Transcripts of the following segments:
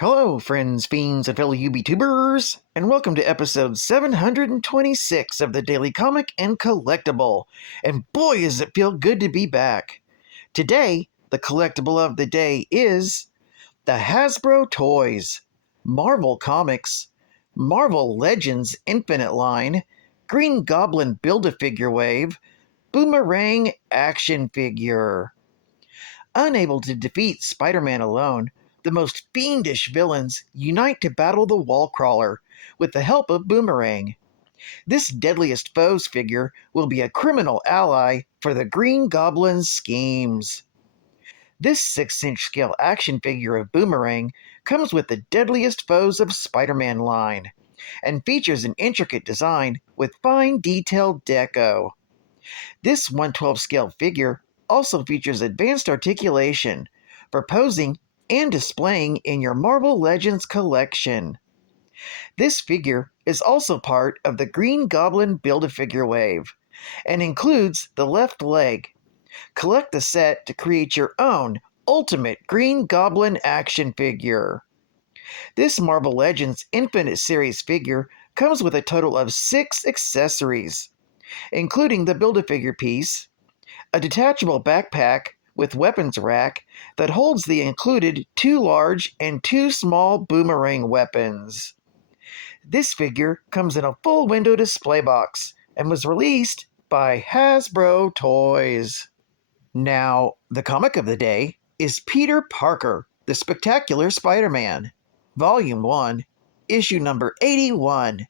Hello, friends, fiends, and fellow UBTubers, and welcome to episode 726 of the Daily Comic and Collectible. And boy, does it feel good to be back. Today, the collectible of the day is the Hasbro Toys, Marvel Comics, Marvel Legends Infinite Line, Green Goblin Build-A-Figure Wave, Boomerang Action Figure. Unable to defeat Spider-Man alone, the most fiendish villains unite to battle the wall crawler with the help of Boomerang. This deadliest foes figure will be a criminal ally for the Green Goblin's schemes. This 6-inch scale action figure of Boomerang comes with the deadliest foes of Spider-Man line and features an intricate design with fine detailed deco. This 1/12 scale figure also features advanced articulation for posing and displaying in your Marvel Legends collection. This figure is also part of the Green Goblin Build-A-Figure wave and includes the left leg. Collect the set to create your own ultimate Green Goblin action figure. This Marvel Legends Infinite Series figure comes with a total of 6 accessories, including the Build-A-Figure piece, a detachable backpack with weapons rack that holds the included 2 large and 2 small Boomerang weapons. This figure comes in a full window display box and was released by Hasbro Toys. Now, the comic of the day is Peter Parker, the Spectacular Spider-Man, Volume 1, Issue number 81,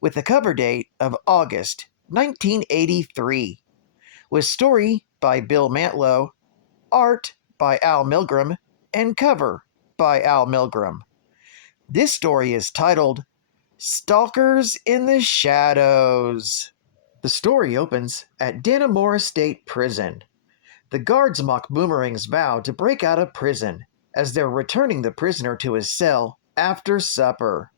with the cover date of August 1983, with story by Bill Mantlo, art by Al Milgrom, and cover by Al Milgrom. This story is titled Stalkers in the Shadows. The story opens at Dannemora State Prison. The guards mock Boomerang's vow to break out of prison as they're returning the prisoner to his cell after supper.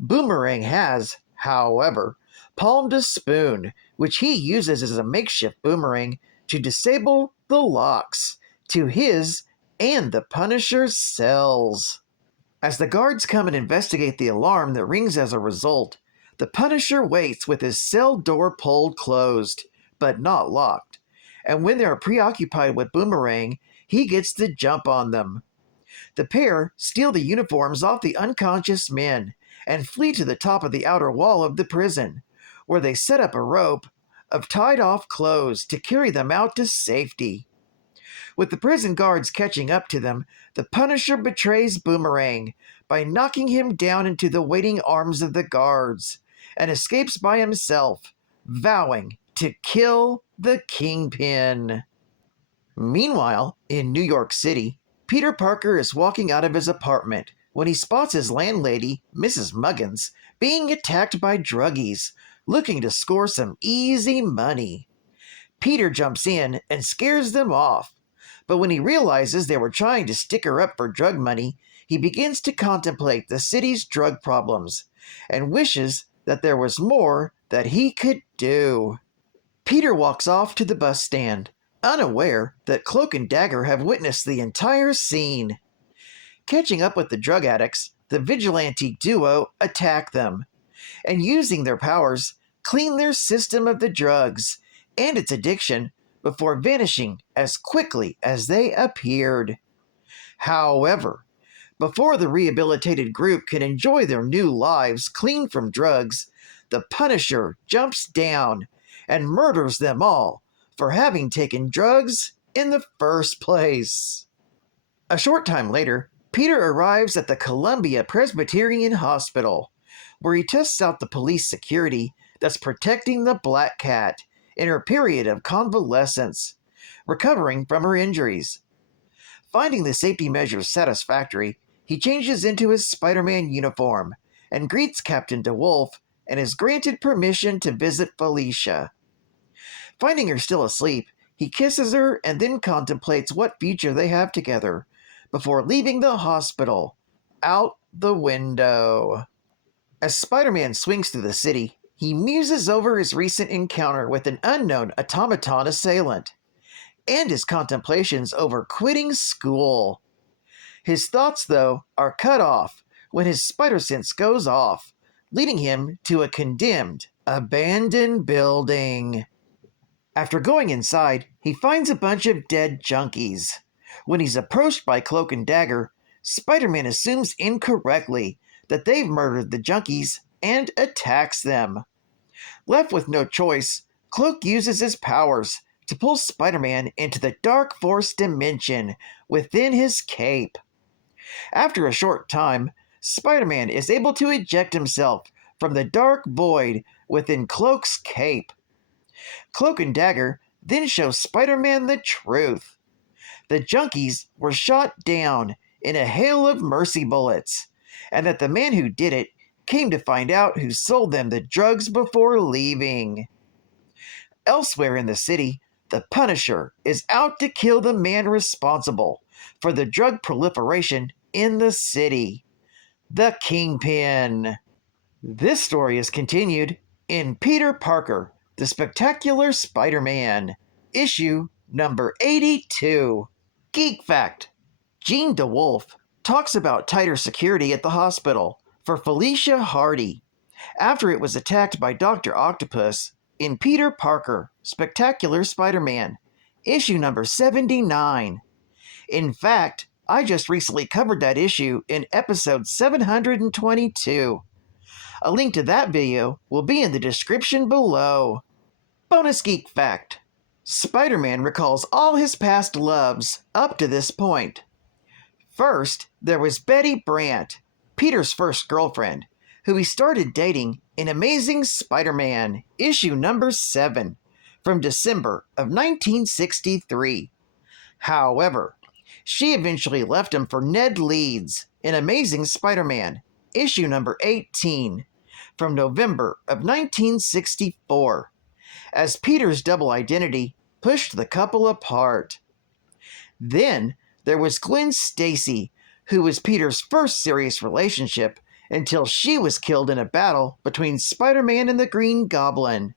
Boomerang has, however, palmed a spoon, which he uses as a makeshift boomerang to disable the locks to his and the Punisher's cells. As the guards come and investigate the alarm that rings as a result, the Punisher waits with his cell door pulled closed, but not locked, and when they are preoccupied with Boomerang, he gets the jump on them. The pair steal the uniforms off the unconscious men and flee to the top of the outer wall of the prison, where they set up a rope of tied-off clothes to carry them out to safety. With the prison guards catching up to them, the Punisher betrays Boomerang by knocking him down into the waiting arms of the guards and escapes by himself, vowing to kill the Kingpin. Meanwhile, in New York City, Peter Parker is walking out of his apartment when he spots his landlady, Mrs. Muggins, being attacked by druggies, looking to score some easy money. Peter jumps in and scares them off, but when he realizes they were trying to stick her up for drug money, he begins to contemplate the city's drug problems and wishes that there was more that he could do. Peter walks off to the bus stand, unaware that Cloak and Dagger have witnessed the entire scene. Catching up with the drug addicts, the vigilante duo attack them, and using their powers, clean their system of the drugs and its addiction before vanishing as quickly as they appeared. However, before the rehabilitated group can enjoy their new lives clean from drugs, the Punisher jumps down and murders them all for having taken drugs in the first place. A short time later, Peter arrives at the Columbia Presbyterian Hospital, where he tests out the police security that's protecting the Black Cat in her period of convalescence, recovering from her injuries. Finding the safety measures satisfactory, he changes into his Spider-Man uniform and greets Captain DeWolf and is granted permission to visit Felicia. Finding her still asleep, he kisses her and then contemplates what future they have together before leaving the hospital, out the window. As Spider-Man swings through the city, he muses over his recent encounter with an unknown automaton assailant, and his contemplations over quitting school. His thoughts, though, are cut off when his spider sense goes off, leading him to a condemned, abandoned building. After going inside, he finds a bunch of dead junkies. When he's approached by Cloak and Dagger, Spider-Man assumes incorrectly that they've murdered the junkies and attacks them. Left with no choice, Cloak uses his powers to pull Spider-Man into the Dark Force dimension within his cape. After a short time, Spider-Man is able to eject himself from the dark void within Cloak's cape. Cloak and Dagger then show Spider-Man the truth. The junkies were shot down in a hail of mercy bullets, and that the man who did it came to find out who sold them the drugs before leaving. Elsewhere in the city, the Punisher is out to kill the man responsible for the drug proliferation in the city, the Kingpin. This story is continued in Peter Parker, the Spectacular Spider-Man, issue number 82. Geek Fact: Jean DeWolf talks about tighter security at the hospital for Felicia Hardy after it was attacked by Dr. Octopus in Peter Parker, Spectacular Spider-Man, issue number 79. In fact, I just recently covered that issue in episode 722. A link to that video will be in the description below. Bonus Geek Fact: Spider-Man recalls all his past loves up to this point. First, there was Betty Brant, Peter's first girlfriend, who he started dating in Amazing Spider-Man, issue number 7, from December of 1963. However, she eventually left him for Ned Leeds in Amazing Spider-Man, issue number 18, from November of 1964, as Peter's double identity pushed the couple apart. Then there was Gwen Stacy, who was Peter's first serious relationship until she was killed in a battle between Spider-Man and the Green Goblin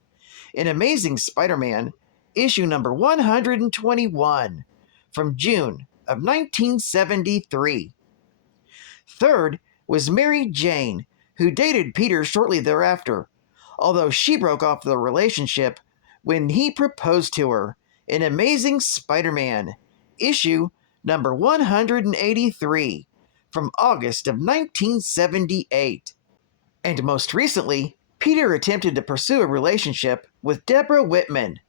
in Amazing Spider-Man, issue number 121, from June of 1973. Third was Mary Jane, who dated Peter shortly thereafter, although she broke off the relationship when he proposed to her in Amazing Spider-Man, issue number 183, from August of 1978. And most recently, Peter attempted to pursue a relationship with Deborah Whitman.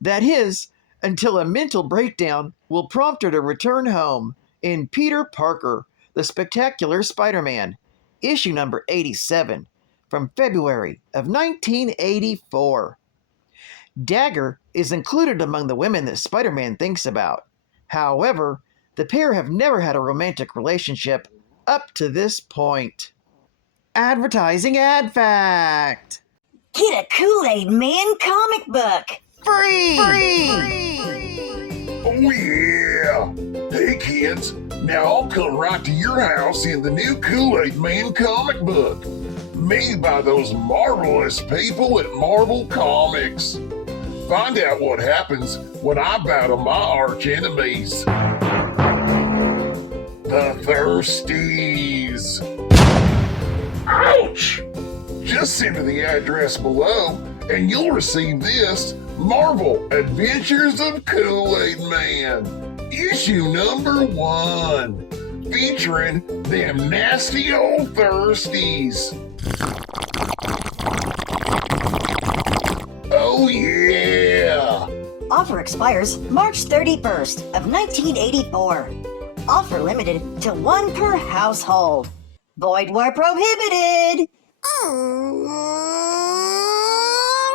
That is, until a mental breakdown will prompt her to return home in Peter Parker, the Spectacular Spider-Man, issue number 87, from February of 1984. Dagger is included among the women that Spider-Man thinks about. However, the pair have never had a romantic relationship up to this point. Advertising ad fact: Get a Kool-Aid Man comic book! Free! Oh yeah! Hey kids, now I'll come right to your house in the new Kool-Aid Man comic book, made by those marvelous people at Marvel Comics. Find out what happens when I battle my arch enemies, the Thirsties. Ouch! Just send to the address below and you'll receive this Marvel Adventures of Kool-Aid Man, issue number 1, featuring them nasty old Thirsties. Oh yeah! Offer expires March 31st of 1984. Offer limited to 1 per household. Void where prohibited. And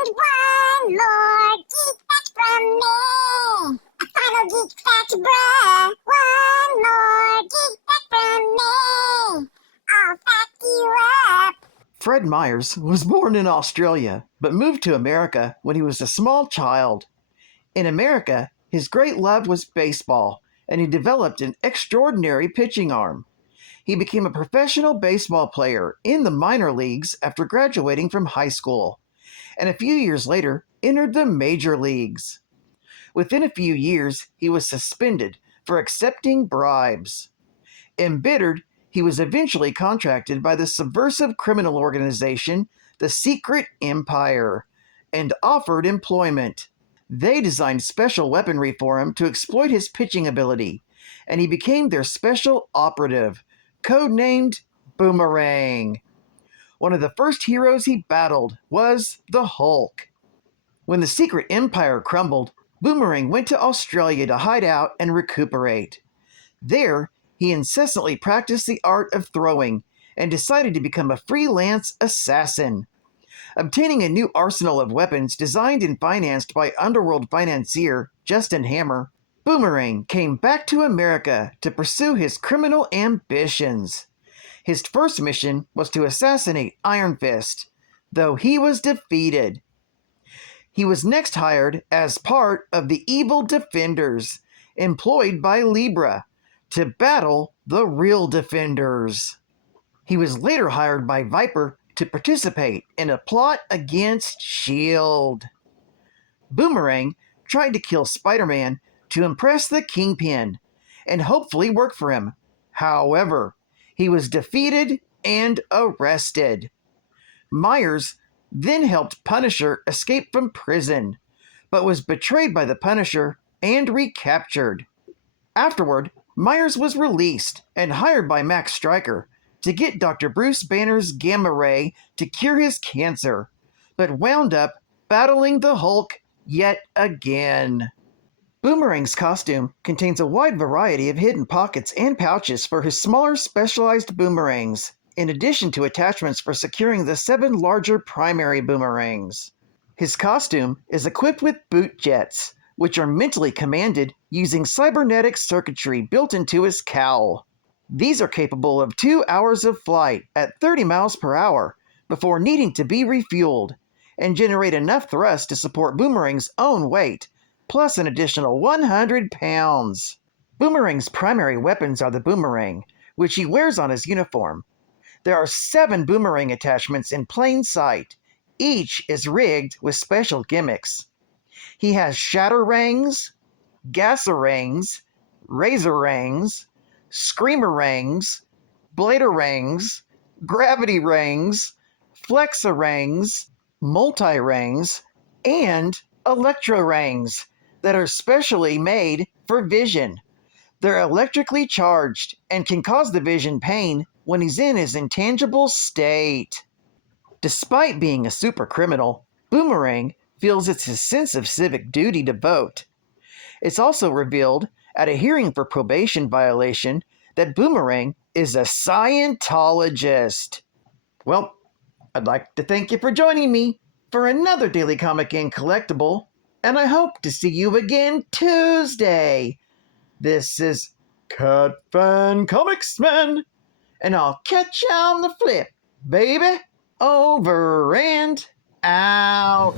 one more geek fact from me. A final geek fact, bruh. One more geek fact from me. I'll fact you up. Fred Myers was born in Australia, but moved to America when he was a small child. In America, his great love was baseball, and he developed an extraordinary pitching arm. He became a professional baseball player in the minor leagues after graduating from high school, and a few years later entered the major leagues. Within a few years, he was suspended for accepting bribes. Embittered, he was eventually contracted by the subversive criminal organization, the Secret Empire, and offered employment. They designed special weaponry for him to exploit his pitching ability, and he became their special operative, codenamed Boomerang. One of the first heroes he battled was the Hulk. When the Secret Empire crumbled, Boomerang went to Australia to hide out and recuperate. There, he incessantly practiced the art of throwing and decided to become a freelance assassin. Obtaining a new arsenal of weapons designed and financed by underworld financier Justin Hammer, Boomerang came back to America to pursue his criminal ambitions. His first mission was to assassinate Iron Fist, though he was defeated. He was next hired as part of the Evil Defenders, employed by Libra, to battle the real Defenders. He was later hired by Viper to participate in a plot against S.H.I.E.L.D. Boomerang tried to kill Spiderman to impress the Kingpin and hopefully work for him. However, he was defeated and arrested. Myers then helped Punisher escape from prison, but was betrayed by the Punisher and recaptured. Afterward, Myers was released and hired by Max Stryker to get Dr. Bruce Banner's gamma ray to cure his cancer, but wound up battling the Hulk yet again. Boomerang's costume contains a wide variety of hidden pockets and pouches for his smaller specialized boomerangs, in addition to attachments for securing the 7 larger primary boomerangs. His costume is equipped with boot jets, which are mentally commanded using cybernetic circuitry built into his cowl. These are capable of 2 hours of flight at 30 miles per hour before needing to be refueled, and generate enough thrust to support Boomerang's own weight, plus an additional 100 pounds. Boomerang's primary weapons are the boomerang, which he wears on his uniform. There are 7 boomerang attachments in plain sight. Each is rigged with special gimmicks. He has shatterangs, gasarangs, razorangs, screamerangs, bladerangs, gravityrangs, flexarangs, multirangs, and electrorangs that are specially made for Vision. They're electrically charged and can cause the Vision pain when he's in his intangible state. Despite being a super criminal, Boomerang feels it's his sense of civic duty to vote. It's also revealed at a hearing for probation violation that Boomerang is a Scientologist. Well, I'd like to thank you for joining me for another Daily Comic and Collectible, and I hope to see you again Tuesday. This is Cat Fan Comics Man, and I'll catch you on the flip, baby. Over and out.